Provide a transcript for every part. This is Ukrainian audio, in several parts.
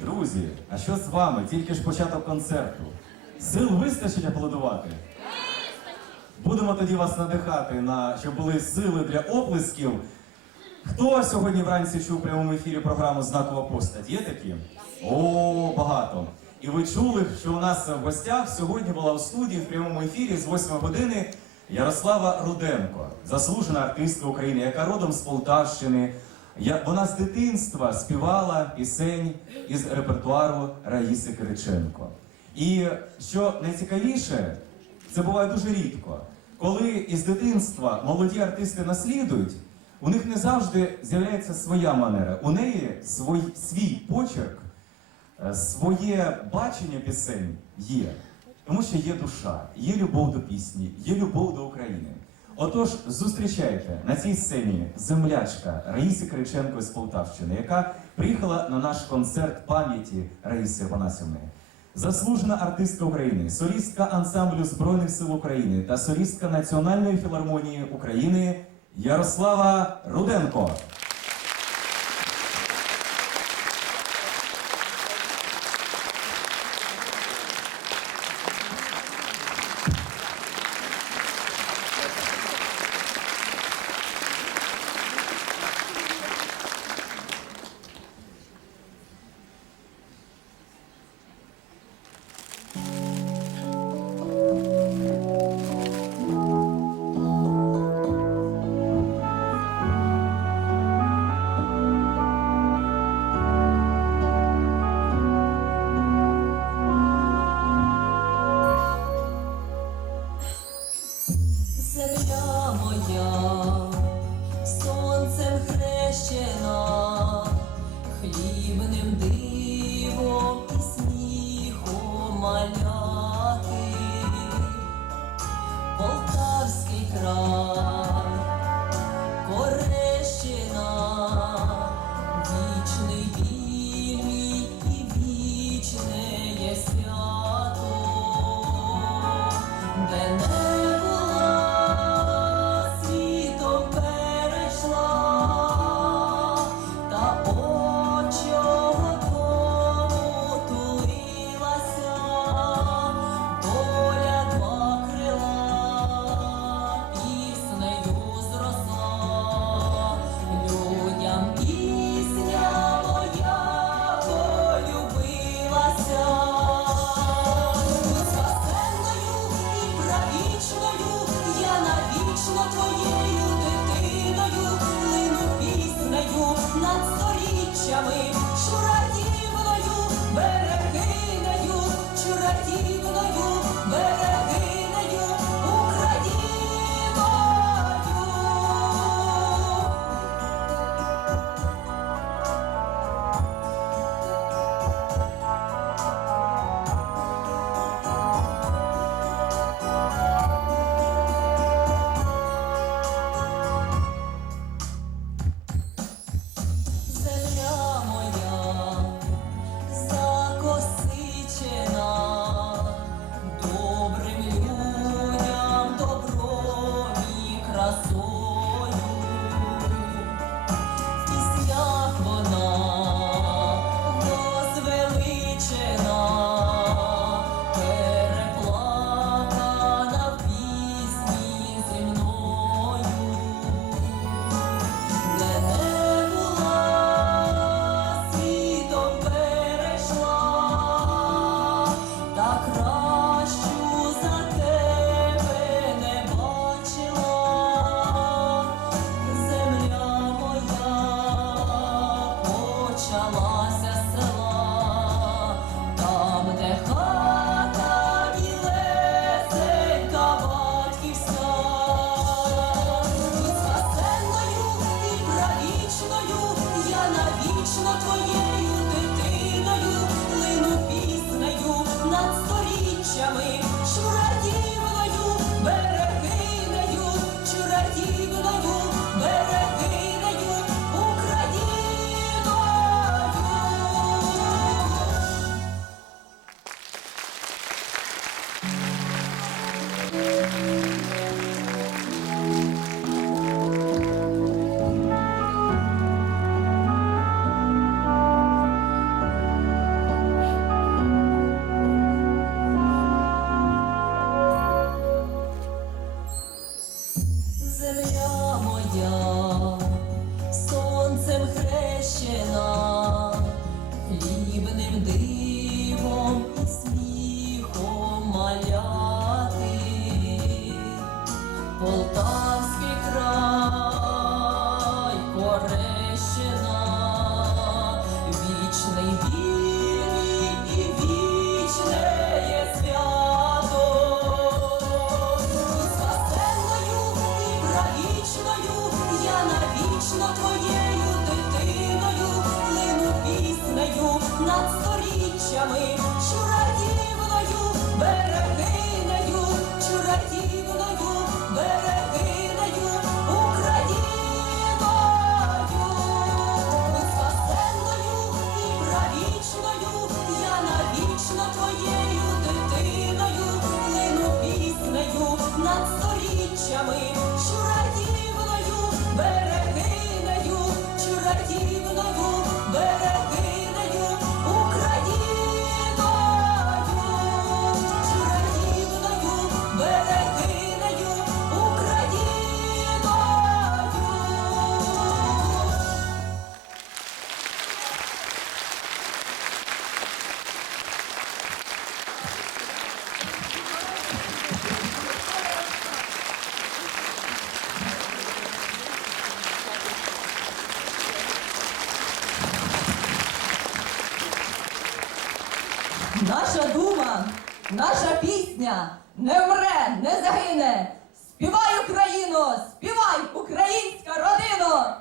Друзі, а що з вами? Тільки ж початок концерту. Сил вистачить аплодувати? Будемо тоді вас надихати на щоб були сили для оплесків. Хто сьогодні вранці чув у прямому ефірі програму Знакова постать? Є такі? О, багато. І ви чули, що у нас в гостях сьогодні була у студії в прямому ефірі з 8 години Ярослава Руденко, заслужена артистка України, яка родом з Полтавщини. Я, вона з дитинства співала пісень із репертуару Раїси Кириченко. І що найцікавіше, це буває дуже рідко. Коли із дитинства молоді артисти наслідують, у них не завжди з'являється своя манера. У неї свій, свій почерк, е, своє бачення пісень є. Тому що є душа, є любов до пісні, є любов до України. Отож, зустрічайте на цій сцені землячка Раїси Криченко з Полтавщини, яка приїхала на наш концерт пам'яті Раїси Панасівни. Заслужена артистка України, солістка ансамблю Збройних сил України та солістка Національної філармонії України Ярослава Руденко. Krishna to you. Наша дума, наша пісня не вмре, не загине. Співай Україно! Співай, українська родина!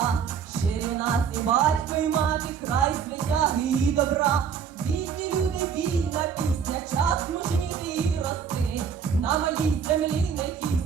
життя, нас і батько, і мати, край святяги і добра. Вільні люди, вільна пісня, час мужніти і рости, на моїй землі не ті.